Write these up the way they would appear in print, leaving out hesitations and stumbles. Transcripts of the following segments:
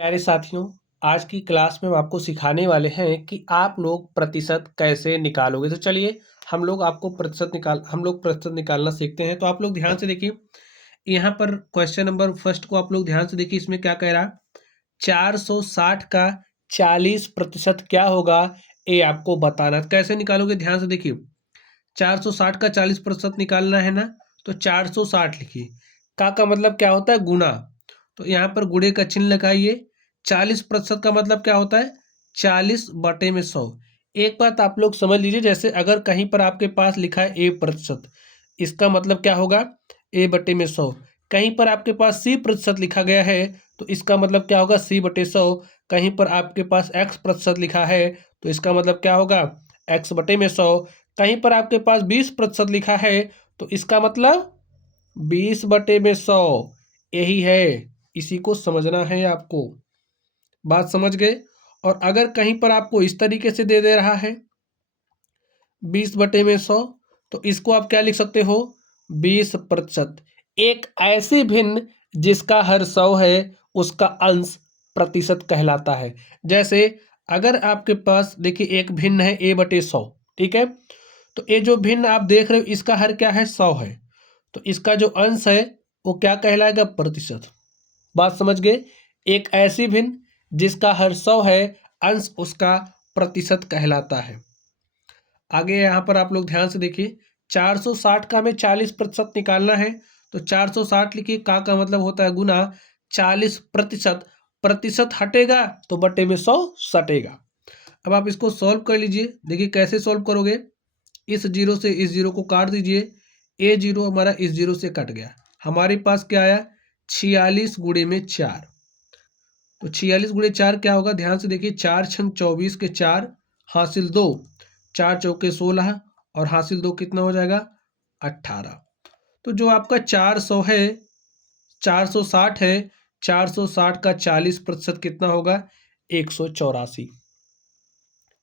प्यारे साथियों, आज की क्लास में हम आपको सिखाने वाले हैं कि आप लोग प्रतिशत कैसे निकालोगे। तो चलिए हम लोग प्रतिशत निकालना सीखते हैं। तो आप लोग ध्यान से देखिए, यहाँ पर क्वेश्चन नंबर फर्स्ट को आप लोग ध्यान से देखिए। इसमें क्या कह रहा है, 460 का 40% क्या होगा, ये आपको बताना है। कैसे निकालोगे, ध्यान से देखिए। 460 का 40% निकालना है ना, तो 460 लिखिए। का मतलब क्या होता है, गुना। तो यहाँ पर गुणे का चिन्ह लगाइए। 40% का मतलब क्या होता है, 40/100। एक बात आप लोग समझ लीजिए, जैसे अगर कहीं पर आपके पास लिखा है A%, इसका मतलब क्या होगा, A/100। कहीं पर आपके पास C% लिखा गया है, तो इसका मतलब क्या होगा, C/100। कहीं पर आपके पास X% लिखा है, तो इसका मतलब क्या होगा, X/100। कहीं पर आपके पास 20% लिखा है, तो इसका मतलब 20/100। यही है, इसी को समझना है आपको। बात समझ गए। और अगर कहीं पर आपको इस तरीके से दे रहा है 20/100, तो इसको आप क्या लिख सकते हो, 20%। एक ऐसी भिन्न जिसका हर 100 है, उसका अंश प्रतिशत कहलाता है। जैसे अगर आपके पास देखिए एक भिन्न है A/100, ठीक है। तो ये जो भिन्न आप देख रहे हो, इसका हर क्या है, 100 है। तो इसका जो अंश है वो क्या कहलाएगा, प्रतिशत। बात समझ गए। एक ऐसी भिन्न जिसका हर 100 है, अंश उसका प्रतिशत कहलाता है। आगे यहाँ पर आप लोग ध्यान से देखिए, 460 का हमें 40% निकालना है। तो 460 लिखिए। का मतलब होता है गुना। 40%, प्रतिशत हटेगा तो बटे में 100 सटेगा। अब आप इसको सॉल्व कर लीजिए। देखिए कैसे सॉल्व करोगे, इस जीरो से इस जीरो को काट दीजिए। A0 हमारा इस जीरो से कट गया। हमारे पास क्या आया, 46 गुणे में 4। तो 46 गुणे 4 क्या होगा, ध्यान से देखिए। 4 छंग 24 के 4 हासिल 2, 4 चौके 16 और हासिल 2 कितना हो जाएगा, 18। तो जो आपका 400 है, 460 है, 460 का 40% कितना होगा, 184।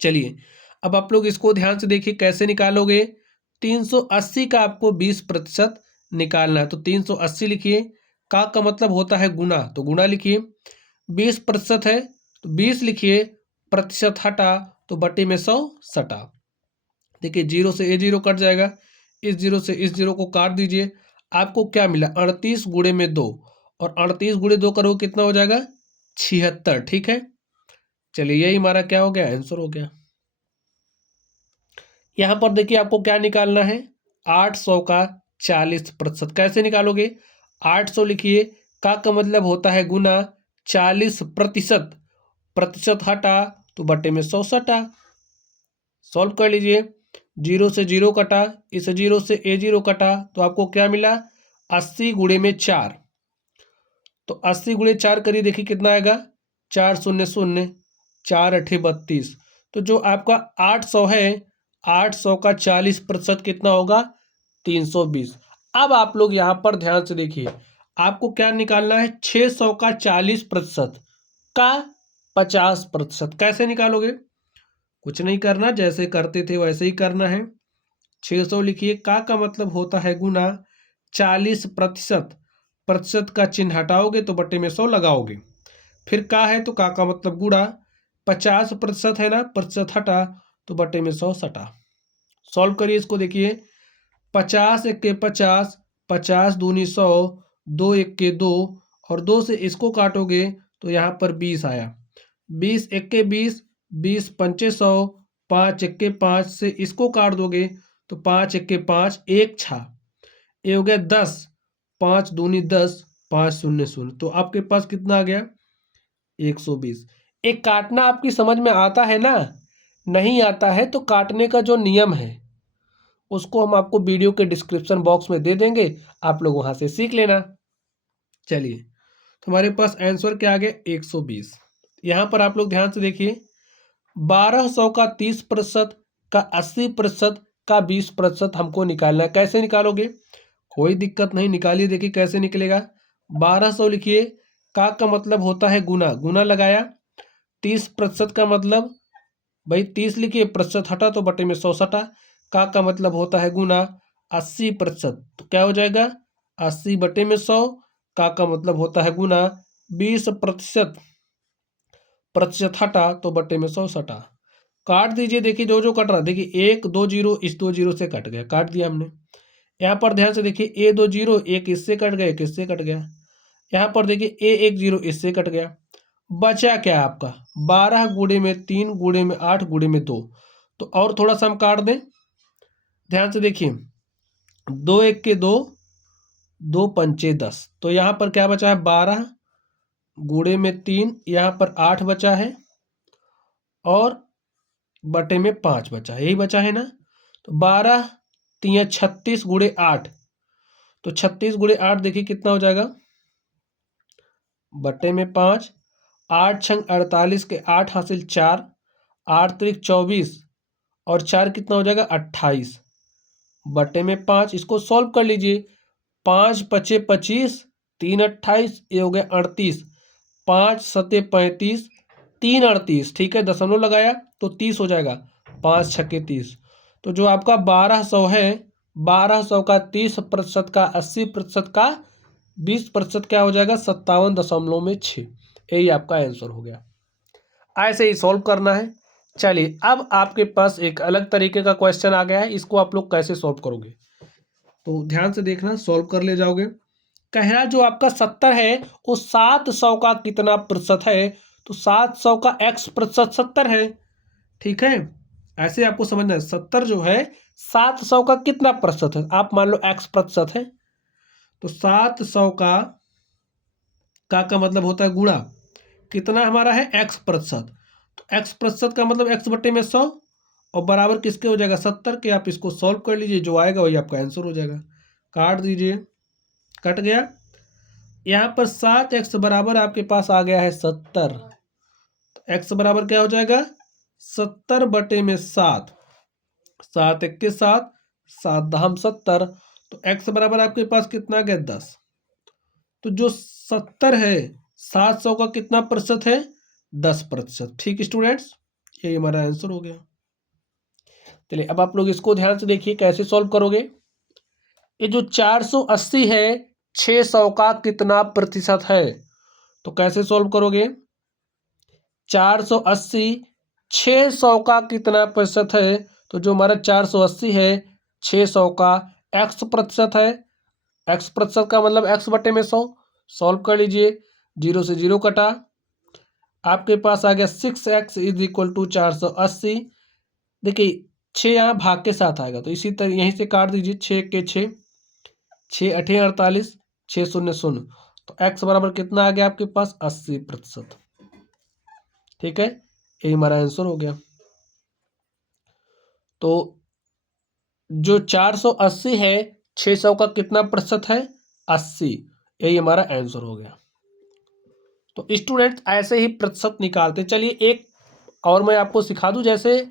चलिए अब आप लोग इसको ध्यान से देखिए कैसे निकालोगे। 380 का आपको 20% निकालना है। तो 380 लिखिए। का मतलब होता है गुना, तो गुना लिखिए। 20% है तो 20 लिखिए, प्रतिशत हटा तो बटे में 100 सटा। देखिए जीरो से A0 कट जाएगा, इस जीरो से इस जीरो को काट दीजिए। आपको क्या मिला, 38 गुणे में 2। और 38 गुणे 2 करोगे कितना हो जाएगा, 76। ठीक है। चलिए यही हमारा क्या हो गया, आंसर हो गया। यहाँ पर देखिए आपको क्या निकालना है, 800 का 40%। कैसे निकालोगे, 800 लिखिए। का मतलब होता है गुना। 40%, प्रतिशत हटा तो बटे में 100 सटा। सॉल्व कर लीजिए। जीरो से जीरो कटा, इस जीरो से A0 कटा, तो आपको क्या मिला, 80 गुणे में 4। तो 80 गुणे 4 करिए, देखिए कितना आएगा, 4 शून्य शून्य, 4 अठे 32। तो जो आपका 800 है, 800 का 40% कितना होगा, 320। अब आप लोग यहाँ पर ध्यान से देखिए, आपको क्या निकालना है, 600 का 40% का 50%। कैसे निकालोगे, कुछ नहीं करना, जैसे करते थे वैसे ही करना है। 600 लिखिए। का मतलब होता है गुना। 40%, प्रतिशत का चिन्ह हटाओगे तो बटे में 100 लगाओगे। फिर का है तो का मतलब गुणा। 50% है ना, प्रतिशत हटा तो बटे में 100 सटा। सॉल्व करिए इसको, देखिए। 50 एक के 50, 50 दूनी 100, 2 एक के 2, और 2 से इसको काटोगे तो यहाँ पर 20 आया। 20 एक के 20, 20 पंचे 100, 5 एक के 5 से इसको काट दोगे तो 5 एक के 5, एक छा, ये हो गया 10, 5 दूनी 10, 5 शून्य शून्य। तो आपके पास कितना आ गया, 120। एक काटना आपकी समझ में आता है ना, नहीं आता है तो काटने का जो नियम है उसको हम आपको वीडियो के डिस्क्रिप्शन बॉक्स में दे देंगे, आप लोग वहां से सीख लेना। चलिए तो हमारे पास आंसर क्या आ गया, 120। यहाँ पर आप लोग ध्यान से देखिए, 1200 का 30% का 80% का 20% हमको निकालना है। कैसे निकालोगे, कोई दिक्कत नहीं, निकालिए। देखिए कैसे निकलेगा। 1200 लिखिए। का मतलब होता है गुना, गुना लगाया। 30% का मतलब भाई 30 लिखिए, प्रतिशत हटा तो बटे में 100 सटा। का मतलब होता है गुना। 80%, तो क्या हो जाएगा, 80 बटे में 100। का मतलब होता है गुना। 20%, प्रतिशत हटा तो बटे में 100 सटा। काट दीजिए, देखिए जो जो कट रहा, देखिए 1 2 जीरो इस 2 जीरो से कट गया, काट दिया हमने। यहाँ पर ध्यान से देखिए ए 2 जीरो, एक इससे कट गया, एक इससे कट गया। यहाँ पर देखिए ए 1 जीरो इससे कट गया। बचा क्या आपका 12 गुणे में 3 गुणे में 8 गुणे में 2। तो और थोड़ा सा हम काट दें, ध्यान से देखिए 2 1 के 2, 2 पंचे 10। तो यहाँ पर क्या बचा है 12 गुणे में 3, यहाँ पर 8 बचा है और बटे में 5 बचा है, यही बचा है ना। तो 12 3 36 गुणे 8, तो 36 गुणे 8 देखिए कितना हो जाएगा बटे में 5। 8 छंग 48 के 8 हासिल 4, 8 त्रिक 24 और 4 कितना हो जाएगा 28 बटे में 5। इसको सॉल्व कर लीजिए, 5 पचे 25, 3 28, ये हो गया 38, 5 सते 35, 3 38, ठीक है, दशमलव लगाया तो 30 हो जाएगा, 5 छक्के 30। तो जो आपका 1200 है, 1200 का 30% का 80% का 20% क्या हो जाएगा 57.6। यही आपका आंसर हो गया। ऐसे ही सॉल्व करना है। चलिए अब आपके पास एक अलग तरीके का क्वेश्चन आ गया है, इसको आप लोग कैसे सॉल्व करोगे तो ध्यान से देखना, सॉल्व कर ले जाओगे। कह रहा जो आपका 70 है वो 700 का कितना प्रतिशत है, तो 700 का x प्रतिशत 70 है, ठीक है। ऐसे आपको समझना है 70 जो है 700 का कितना प्रतिशत है, आप मान लो x प्रतिशत है, तो 700 का मतलब होता है गुणा कितना हमारा है x प्रतिशत। तो x प्रतिशत का मतलब x बटे में 100 और बराबर किसके हो जाएगा 70 के। आप इसको सॉल्व कर लीजिए, जो आएगा वही आपका आंसर हो जाएगा। काट दीजिए, कट गया। यहाँ पर 7x बराबर आपके पास आ गया है 70। तो x बराबर क्या हो जाएगा 70 बटे में 7, 7 1 के 7, 7 दाम 70। तो x बराबर आपके पास कितना आ गया 10। तो जो 70 है 700 का कितना प्रतिशत है 10%, ठीक स्टूडेंट्स, यही हमारा आंसर हो गया। चलिए अब आप लोग इसको ध्यान से देखिए कैसे सॉल्व करोगे। ये जो 480 है 600 का कितना प्रतिशत है, तो कैसे सॉल्व करोगे। 480 600 का कितना प्रतिशत है, तो जो हमारा 480 है 600 का x प्रतिशत है, x प्रतिशत का मतलब x बटे में 100। सॉल्व कर लीजिए, 0 से 0 कटा, आपके पास आ गया 6x इज इक्वल टू 480। देखिए 6 यहाँ भाग के साथ आएगा, तो इसी तरह यहीं से काट दीजिए, 6 के 6, 6 8 48, 6 0 0। तो x बराबर कितना आ गया आपके पास 80%, ठीक है, यही हमारा आंसर हो गया। तो जो 480 है 600 का कितना प्रतिशत है 80, यही हमारा आंसर हो गया। तो स्टूडेंट ऐसे ही प्रतिशत निकालते। चलिए एक और मैं आपको सिखा दूं, जैसे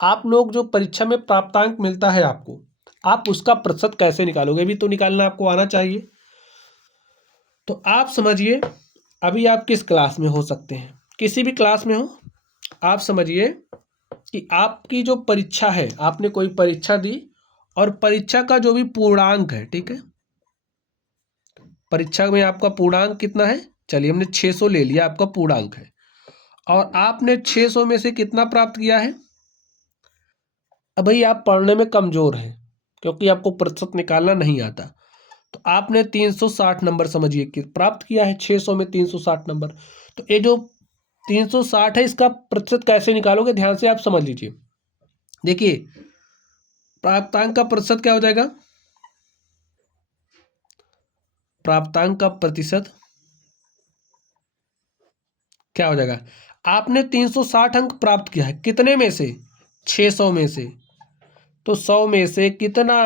आप लोग जो परीक्षा में प्राप्तांक मिलता है आपको, आप उसका प्रतिशत कैसे निकालोगे, भी तो निकालना आपको आना चाहिए। तो आप समझिए, अभी आप किस क्लास में हो सकते हैं, किसी भी क्लास में हो, आप समझिए कि आपकी जो परीक्षा है, आपने कोई परीक्षा दी और परीक्षा का जो भी पूर्णांक है, ठीक है, परीक्षा में आपका पूर्णांक कितना है, चलिए हमने 600 ले लिया, आपका पूर्णांक है, और आपने 600 में से कितना प्राप्त किया है। अब भाई आप पढ़ने में कमजोर हैं क्योंकि आपको प्रतिशत निकालना नहीं आता, तो आपने 360 नंबर समझिए कि प्राप्त किया है 600 में 360 नंबर। तो ये जो 360 है इसका प्रतिशत कैसे निकालोगे, ध्यान से आप समझ लीजिए। देखिए प्राप्तांक का प्रतिशत क्या हो जाएगा, प्राप्तांक का प्रतिशत क्या हो जाएगा, आपने 360 अंक प्राप्त किया है कितने में से 600 में से, तो 100 में से कितना,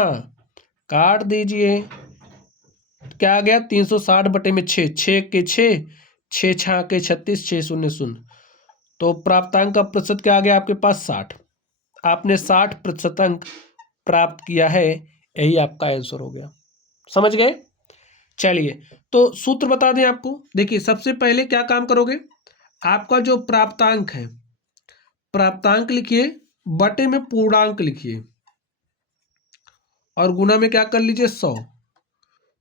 काट दीजिए, क्या आ गया 360 बटे में 6, 6 के 6, 6 6 के 36, 6 0 0। तो प्राप्तांक का प्रतिशत क्या आ गया आपके पास 60। आपने 60% अंक प्राप्त किया है, यही आपका आंसर हो गया। समझ गए। चलिए तो सूत्र बता दें आपको, देखिए सबसे पहले क्या काम करोगे, आपका जो प्राप्तांक है, प्राप्तांक लिखिए, बटे में पूर्णांक लिखिए और गुना में क्या कर लीजिए 100।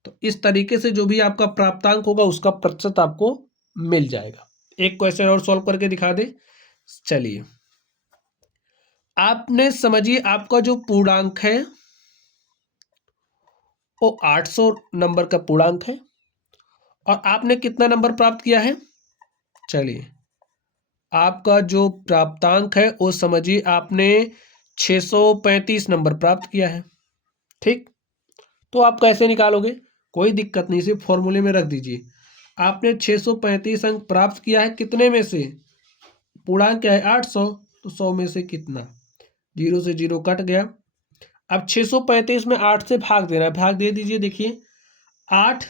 तो इस तरीके से जो भी आपका प्राप्तांक होगा उसका प्रतिशत आपको मिल जाएगा। एक क्वेश्चन और सॉल्व करके दिखा दे। चलिए, आपने समझिए आपका जो पूर्णांक है वो 800 नंबर का पूर्णांक है और आपने कितना नंबर प्राप्त किया है। चलिए, आपका जो प्राप्तांक है वो समझिए आपने 635 नंबर प्राप्त किया है। ठीक, तो आप कैसे निकालोगे, कोई दिक्कत नहीं, सिर्फ फॉर्मूले में रख दीजिए। आपने 635 अंक प्राप्त किया है, कितने में से, पूर्णांक क्या है 800, तो 100 में से कितना, 0 से 0 कट गया। अब 635 में 8 से भाग देना है, भाग दे दीजिए। देखिए 8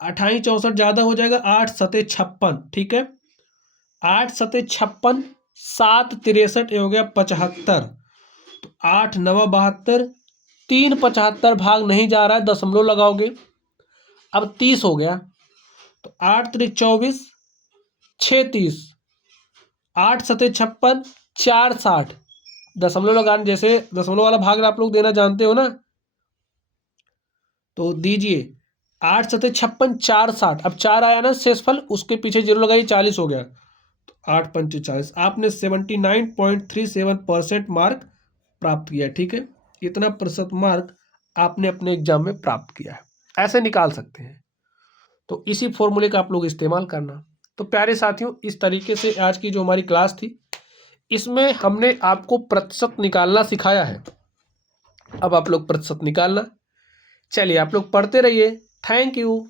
28 64 ज़्यादा हो जाएगा, 8 सते 56, ठीक है, 8 सते 56, 7 63 हो गया 75, तो 8 9 72, 3 75 भाग नहीं जा रहा है, दशमलव लगाओगे। अब 30 हो गया, तो 8 त्रिक 24, 6 30, 8 सते 56, 4 60, दशमलव लगाने, जैसे दशमलव वाला भाग आप लोग देना जानते हो ना, तो दीजिए 8 सते 56, 4 60, अब 4 आया ना शेषफल, उसके पीछे 0 लगाइए, 40 हो गया, तो 8 पंचे 40, आपने 79.37% मार्क प्राप्त किया। ठीक है, इतना प्रतिशत मार्क आपने अपने एग्जाम में प्राप्त किया है, ऐसे निकाल सकते हैं। तो इसी फॉर्मूले का आप लोग इस्तेमाल करना। तो प्यारे साथियों, इस तरीके से आज की जो हमारी क्लास थी, इसमें हमने आपको प्रतिशत निकालना सिखाया है। अब आप लोग प्रतिशत निकालना। चलिए, आप लोग पढ़ते रहिए। Thank you.